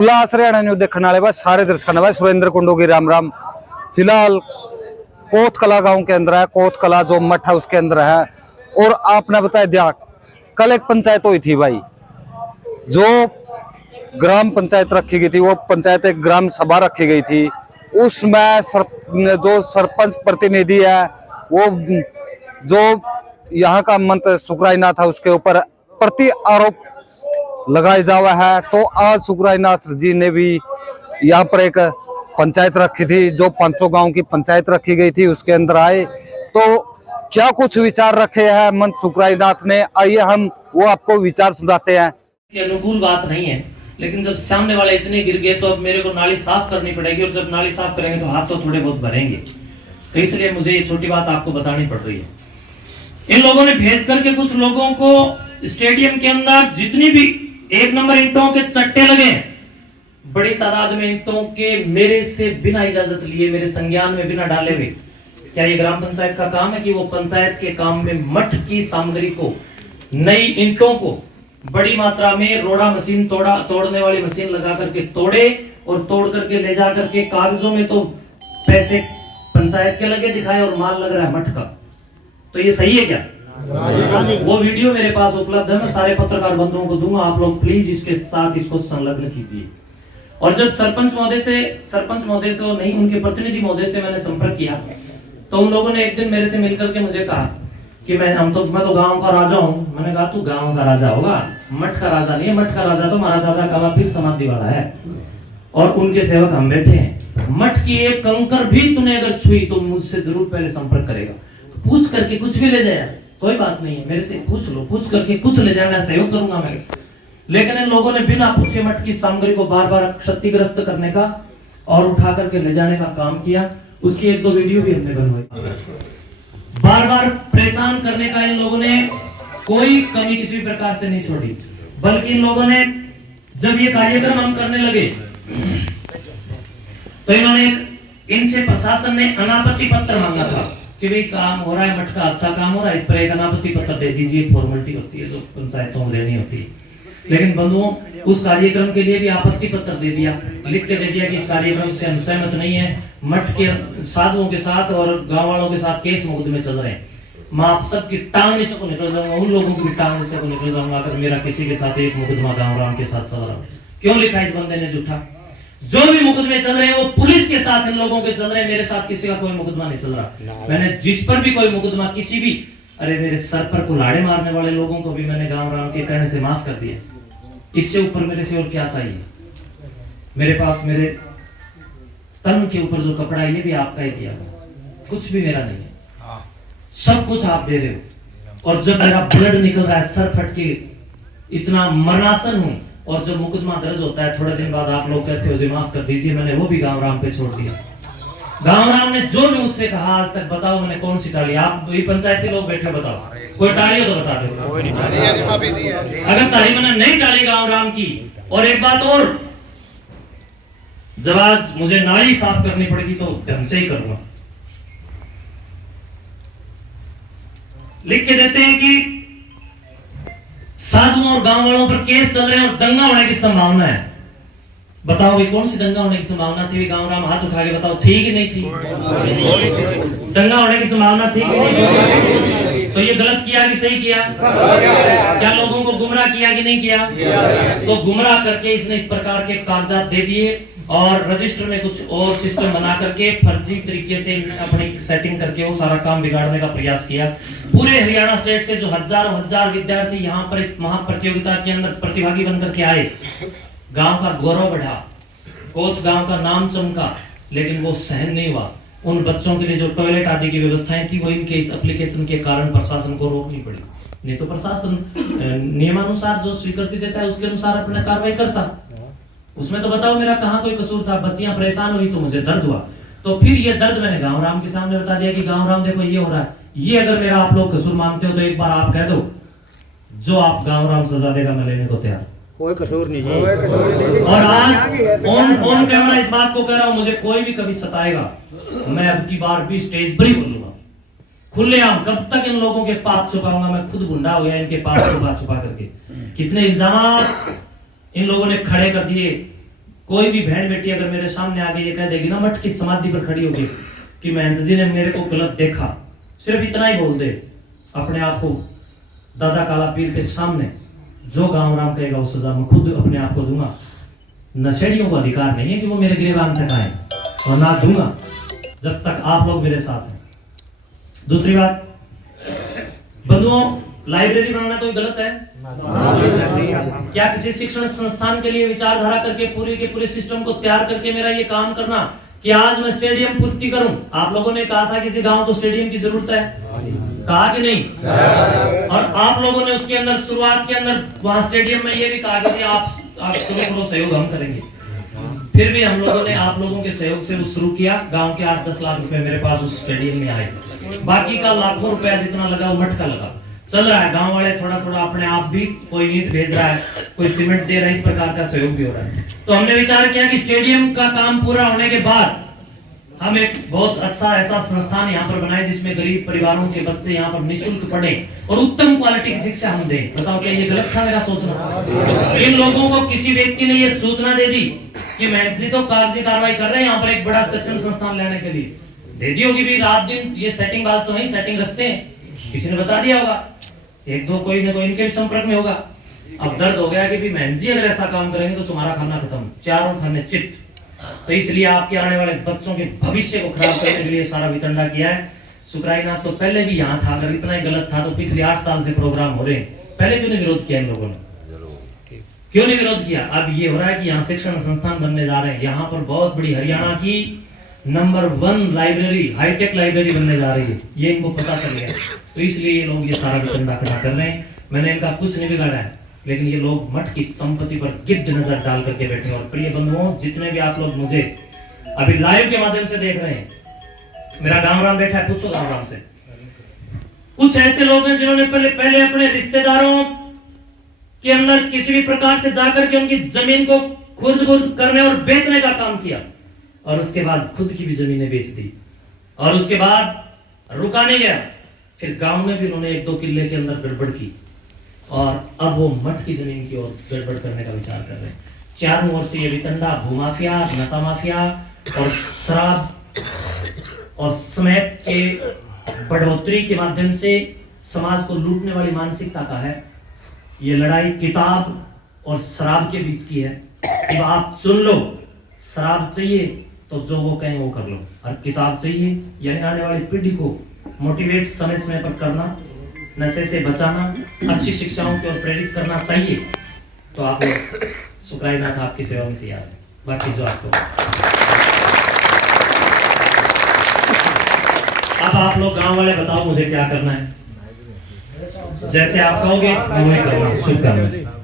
उल्लास Haryana news देखने वाले भाई सारे दर्शकों ने भाई सुरेंद्र कुंडू की राम राम। फिलहाल कोतकला गांव के अंदर है, कोतकला जो मठ है उसके अंदर है। और आपने बताया दिया कल एक पंचायत हुई थी भाई, जो ग्राम पंचायत रखी गई थी, वो पंचायत एक ग्राम सभा रखी गई थी। उसमें जो सरपंच प्रतिनिधि है वो जो यहाँ का मंत्री सुखरायनाथ था उसके ऊपर प्रति आरोप लगाया जावा है। तो आज सुखरायनाथ जी ने भी यहाँ पर एक पंचायत रखी थी, जो पांचों गांव की पंचायत रखी गई थी, उसके अंदर आए तो क्या कुछ विचार रखे हैं मंत सुखरायनाथ ने, आइए हम वो आपको विचार सुनाते हैं। अनुकूल बात नहीं है, लेकिन जब सामने वाले इतने गिर गए तो अब मेरे को नाली साफ करनी पड़ेगी, और जब नाली साफ करेंगे तो हाथ तो थोड़े बहुत भरेंगे, तो इसलिए मुझे ये छोटी बात आपको बतानी पड़ रही है। इन लोगों ने भेज करके कुछ लोगों को स्टेडियम के अंदर जितनी भी 1 नंबर ईंटों के चट्टे लगे, बड़ी तादाद में ईंटों के मेरे से बिना इजाजत लिए, मेरे संज्ञान में बिना डाले हुए, क्या ये ग्राम पंचायत का काम है कि वो पंचायत के काम में मठ की सामग्री को, नई ईंटों को बड़ी मात्रा में रोड़ा मशीन तोड़ने वाली मशीन लगा करके तोड़े, और तोड़ करके ले जा करके कागजों में तो पैसे पंचायत के लगे दिखाए और माल लग रहा है मठ का। तो ये सही है क्या? वो वीडियो मेरे पास उपलब्ध है, मैं सारे पत्रकार बंधुओं को दूंगा, आप लोग प्लीज इसके साथ इसको संलग्न कीजिए। और जब सरपंच महोदय तो नहीं, उनके प्रतिनिधि महोदय से मैंने संपर्क किया, तो उन लोगों ने एक दिन मेरे से मिलकर के मुझे कहा कि मैं तो गांव का राजा हूँ। मैंने कहा तू गांव का राजा होगा, मठ का राजा नहीं है। मठ का राजा तो महाराजा काला पीर समाधि वाला है, और उनके सेवक हम बैठे हैं। मठ की एक कंकर भी तूने अगर छुई तो मुझसे जरूर पहले संपर्क करेगा। तो पूछ करके कुछ भी ले जाए, कोई बात नहीं है, मेरे से पूछ लो, पूछ करके कुछ ले जाना, सहयोग करूंगा मैं। लेकिन इन लोगों ने बिना पूछे मठ की सामग्री को बार बार क्षतिग्रस्त करने का और उठा करके ले जाने का काम किया। उसकी 1-2 वीडियो भी हमने बनवाई। बार बार परेशान करने का इन लोगों ने कोई कमी किसी भी प्रकार से नहीं छोड़ी, बल्कि इन लोगों ने जब ये कार्यक्रम हम करने लगे तो इनसे प्रशासन ने अनापत्ति पत्र मांगा था कि भाई काम हो रहा है, मठ का अच्छा काम हो रहा है, इस पर एक अनापत्ति पत्र दे दीजिए, फॉर्मेलिटी होती है जो पंचायतों में देनी होती है। लेकिन बंधुओं, उस कार्यक्रम के लिए भी आपत्ति पत्र दे दिया, लिख के दे दिया कि इस कार्यक्रम से हम सहमत नहीं है। मठ के साधुओं के साथ और गांव वालों के साथ केस मुकदमे चल रहे हैं, मैं आप सबकी टांग नीचे को निकल जाऊंगा, उन लोगों की भी टांग नीचे को निकल जाऊंगा अगर मेरा किसी के साथ एक मुकदमा गांव राम के साथ चल रहा है। क्यों लिखा इस बंदे ने झूठा? जो भी मुकदमे चल रहे हैं वो पुलिस के साथ इन लोगों के चल रहे हैं, मेरे साथ किसी का कोई मुकदमा नहीं चल रहा। मैंने जिस पर भी कोई मुकदमा किसी भी, अरे मेरे सर पर कुल्हाड़े मारने वाले लोगों को भी मैंने गांव राम के कहने से माफ कर दिया। इससे ऊपर मेरे से और क्या चाहिए? मेरे पास मेरे तन के ऊपर जो कपड़ा है ये भी आपका ही दिया, कुछ भी मेरा नहीं है, सब कुछ आप दे रहे हो। और जब मेरा ब्लड निकल रहा है, सर फट के इतना मरणासन हूं, और जब मुकदमा दर्ज होता है थोड़े दिन बाद आप लोग कहते हो जी माफ कर दीजिए, मैंने वो भी गांव राम पे छोड़ दिया। गांव राम ने जो भी मुझसे कहा आज तक, बताओ मैंने कौन सी टाली? आप वही पंचायती लोग बैठे, बताओ कोई टाली हो तो बता दो। अगर ताली मैंने नहीं टाली गांव राम की। और एक बात और, जब आज मुझे नाली साफ करनी पड़ेगी तो ढंग से ही करूंगा। लिख के देते हैं कि साधुओं और गांव वालों पर केस चल रहे हैं और दंगा होने की संभावना है। बताओ भाई कौन सी दंगा होने की संभावना थी? गांव राम हाथ उठा के बताओ, थी कि नहीं थी? दंगा होने की संभावना थी कि नहीं? तो ये गलत किया कि सही किया? क्या लोगों को गुमराह किया कि नहीं किया? तो गुमराह करके इसने इस प्रकार के कागजात दे दिए, और रजिस्टर में कुछ और सिस्टम बना करके फर्जी तरीके से अपनी सेटिंग करके वो सारा काम बिगाड़ने का प्रयास किया। पूरे हरियाणा स्टेट से जो हजार विद्यार्थी यहाँ पर इस महाप्रतियोगिता के अंदर प्रतिभागी बनकर के आए, गांव का गौरव बढ़ा, कोत गांव का नाम चमका, लेकिन वो सहन नहीं हुआ। उन बच्चों के लिए जो टॉयलेट आदि की व्यवस्थाएं थी वो इनके इस एप्लीकेशन के कारण प्रशासन को रोकनी पड़ी। नहीं तो प्रशासन नियमानुसार जो स्वीकृति देता है उसके अनुसार अपने कार्रवाई करता। उसमें तो बताओ मेरा कहाँ कोई कसूर था? बच्चियां परेशान हुई तो मुझे दर्द हुआ, तो फिर ये दर्द मैंने गांव राम के सामने बता दिया कि गांव राम देखो ये हो रहा है। ये अगर मेरा आप लोग कसूर मानते हो तो एक बार आप कह दो, जो आप गांव राम सजा देगा मैं लेने को तैयार, कोई कसूर नहीं जी। और आज ऑन कैमरा इस बात को कह रहा हूं, मुझे कोई भी कभी सताएगा मैं अब की बार भी स्टेज पर ही बोलूंगा खुलेआम। कब तक इन लोगों के पाप छुपाऊंगा? मैं खुद गुंडा हो गया इनके पाप छुपा छुपा करके। कितने इल्जामात इन लोगों ने खड़े कर दिए कोई भी बहन बेटी अगर मेरे सामने आके ये कह देगी ना, मठ की समाधि पर खड़ी होगी कि महंत जी ने मेरे को गलत देखा, सिर्फ इतना ही बोल दे, अपने आप को दादा काला पीर के सामने जो गांव राम कहेगा उस सजा मैं खुद अपने आप को दूंगा। नशेड़ियों को अधिकार नहीं है कि वो मेरे गिरबान तक आए, और ना दूंगा जब तक आप लोग मेरे साथ हैं। दूसरी बात, बंधुओं, लाइब्रेरी बनाना कोई गलत है? क्या किसी शिक्षण संस्थान के लिए विचारधारा करके पूरी के पूरे सिस्टम को तैयार करके मेरा ये काम करना कि आज मैं स्टेडियम पूर्ति करूं? आप लोगों ने कहा था किसी गांव को स्टेडियम की जरूरत है, कहा कि नहीं? और आप लोगों ने उसके अंदर शुरुआत के अंदर वहां स्टेडियम में ये भी कहा कि आप शुरू सहयोग हम करेंगे। फिर भी हम लोगों ने आप लोगों के सहयोग से वो शुरू किया। गांव के 8-10 लाख रुपए मेरे पास उस स्टेडियम में आए, बाकी का लाखों रुपया जितना लगा वो मठ का लगा। चल रहा है, गांव वाले थोड़ा थोड़ा अपने आप भी, कोई ईंट भेज रहा है, कोई सीमेंट दे रहा है, इस प्रकार का सहयोग भी हो रहा है। तो हमने विचार किया कि स्टेडियम का काम पूरा होने के बाद हम एक बहुत अच्छा ऐसा संस्थान यहाँ पर बनाए जिसमें गरीब परिवारों के बच्चे यहाँ पर निःशुल्क पढ़े और उत्तम क्वालिटी की शिक्षा हम दें। बताओ क्या ये गलत था मेरा सोचना? इन लोगों को किसी व्यक्ति ने ये सूचना दे दी कि महंत जी तो कागजी कार्रवाई कर रहे हैं यहाँ पर एक बड़ा शिक्षण संस्थान लेने के लिए, दे दी होगी भी, रात दिन ये सेटिंग बाज तो है, सेटिंग रखते हैं, किसी ने बता दिया होगा, एक दो कोई ना कोई इनके भी संपर्क में होगा। अब दर्द हो गया कि भी महंत जी अगर ऐसा काम करेंगे तो तुम्हारा खाना खत्म, चारों खाने चित। तो इसलिए आपके आने वाले बच्चों के भविष्य को खराब करने के लिए सारा वितंडा किया है। शुक्राईनाथ तो पहले भी यहाँ था, अगर इतना ही गलत था तो पिछले 8 साल से प्रोग्राम हो रहे हैं, पहले क्यों नहीं विरोध किया इन लोगों ने? क्यों नहीं विरोध किया? अब ये हो रहा है कि यहाँ शिक्षण संस्थान बनने जा रहे हैं, यहाँ पर बहुत बड़ी हरियाणा की नंबर 1 लाइब्रेरी, हाईटेक लाइब्रेरी बनने जा रही है, ये इनको पता चल गया। तो इसलिए ये लोग ये सारा वितंडा खड़ा कर रहे हैं। मैंने इनका कुछ नहीं बिगाड़ा है, लेकिन ये लोग मठ की संपत्ति पर गिद्ध नजर डाल करके बैठे हैं। और प्रिय बंधुओं, जितने भी आप लोग मुझे अभी लाइव के माध्यम से देख रहे हैं, मेरा गांव राम बैठा है, पूछो गांव राम से। कुछ ऐसे लोग हैं जिन्होंने पहले अपने रिश्तेदारों के अंदर किसी भी प्रकार से जाकर के उनकी जमीन को खुर्द-बुर्द करने और बेचने का काम किया, और उसके बाद खुद की भी जमीनें बेच दी, और उसके बाद रुका नहीं गया, फिर गांव में भी उन्होंने 1-2 किले के अंदर गड़बड़ की, और अब वो मठ की जमीन की ओर गड़बड़ करने का विचार कर रहे हैं। चारों ओर से ये वितंडा, भूमाफिया, नशा माफिया और शराब और समेत के बढ़ोतरी के माध्यम से समाज को लूटने वाली मानसिकता का है। ये लड़ाई किताब और शराब के बीच की है। अब आप चुन लो, शराब चाहिए तो जो वो कहें वो कर लो, और किताब चाहिए यानी आने वाली पीढ़ी को मोटिवेट समय समय पर करना, नशे से बचाना, अच्छी शिक्षाओं की ओर प्रेरित करना चाहिए, तो आप लोग शुक्राईनाथ आपकी सेवा में तैयार है। बाकी जो आपको अब आप लोग गांव वाले बताओ मुझे क्या करना है, जैसे आप कहोगे मैं वही करूंगा। शुभकामनाएं।